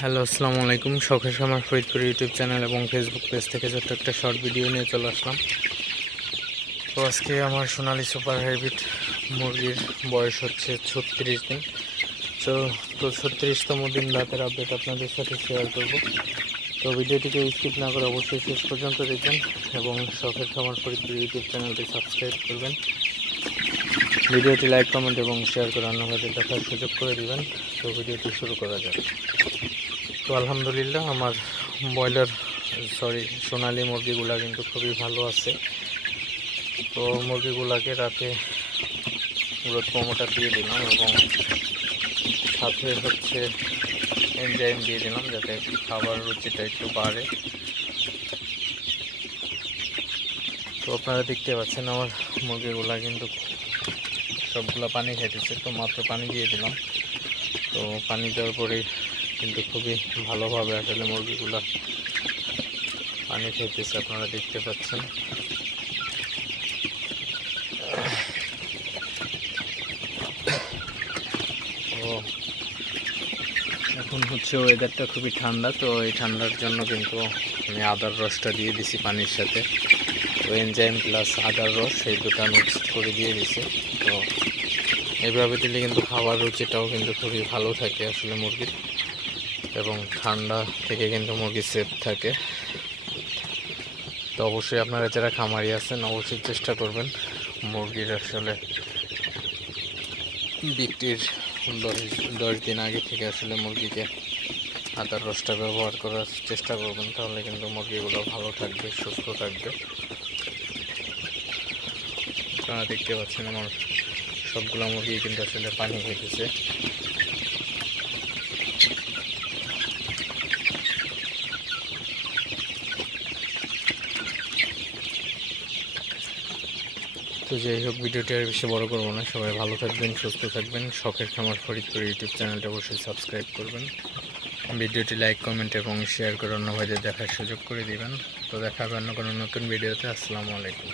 Hello, আসসালামু আলাইকুম। শখের খামার ফরিদপুর ইউটিউব চ্যানেল এবং ফেসবুক পেজ থেকে ছোট্ট একটা শর্ট ভিডিও নিয়ে চলে আসলাম। তো আজকে আমার সোনালি সুপার হাইব্রিড মুরগির বয়স হচ্ছে 36 দিন। তো 36তম দিন রাতের আপডেট আপনাদের সাথে শেয়ার করব। তো ভিডিওটিকে স্কিপ না করে অবশ্যই শেষ পর্যন্ত দেখবেন এবং শখের খামার ফরিদপুর ইউটিউব চ্যানেলটি সাবস্ক্রাইব করবেন। ভিডিওটি লাইক, কমেন্ট এবং শেয়ার করে অন্যভাবে দেখার সুযোগ করে দিবেন। তো ভিডিওটি শুরু করা যাক। তো আলহামদুলিল্লাহ আমার সোনালি মুরগিগুলা কিন্তু খুবই ভালো আছে। তো মুরগিগুলাকে রাতে গ্রোথ প্রমোটার দিয়ে দিলাম এবং সাথে হচ্ছে এনজাইম দিয়ে দিলাম যাতে খাবার রুচিটা একটু বাড়ে। তো আপনারা দেখতে পাচ্ছেন আমার মুরগিগুলা কিন্তু সবগুলা পানি খাইতেছে। তো মাত্র পানি দিয়ে দিলাম। তো পানি দেওয়ার পরে কিন্তু খুবই ভালোভাবে আসলে মুরগিগুলা পানি খাইতেছে, আপনারা দেখতে পাচ্ছেন। তো এখন হচ্ছে ওয়েদারটা খুবই ঠান্ডা, তো এই ঠান্ডার জন্য কিন্তু আমি আদার রসটা দিয়ে দিছি পানির সাথে। তো এনজাইম প্লাস আদার রস এই দুটো মিক্সড করে দিয়ে দিছি। তো এইভাবে দিলে কিন্তু খাবার রুচিটাও কিন্তু খুবই ভালো থাকে আসলে মুরগির, এবং ঠান্ডা থেকে কিন্তু মুরগি সেফ থাকে। তো অবশ্যই আপনারা যারা খামারি আছেন অবশ্যই চেষ্টা করবেন মুরগির আসলে বিক্রির 10 দিন আগে থেকে আসলে মুরগিকে আদার রসটা ব্যবহার করার চেষ্টা করবেন, তাহলে কিন্তু মুরগিগুলো ভালো থাকবে, সুস্থ থাকবে। আপনারা দেখতে পাচ্ছেন আমার সবগুলো মুরগি কিন্তু আসলে পানি খেতেছে। তো যাই হোক, ভিডিওটি আর বেশি বড় করবো না। সবাই ভালো থাকবেন, সুস্থ থাকবেন। শখের খামার ফরিদপুর ইউটিউব চ্যানেলটা অবশ্যই সাবস্ক্রাইব করবেন। ভিডিওটি লাইক, কমেন্ট এবং শেয়ার করে অন্য ভাইদের দেখার সুযোগ করে দিবেন। তো দেখা হবে অন্য কোনো নতুন ভিডিওতে। আসসালামু আলাইকুম।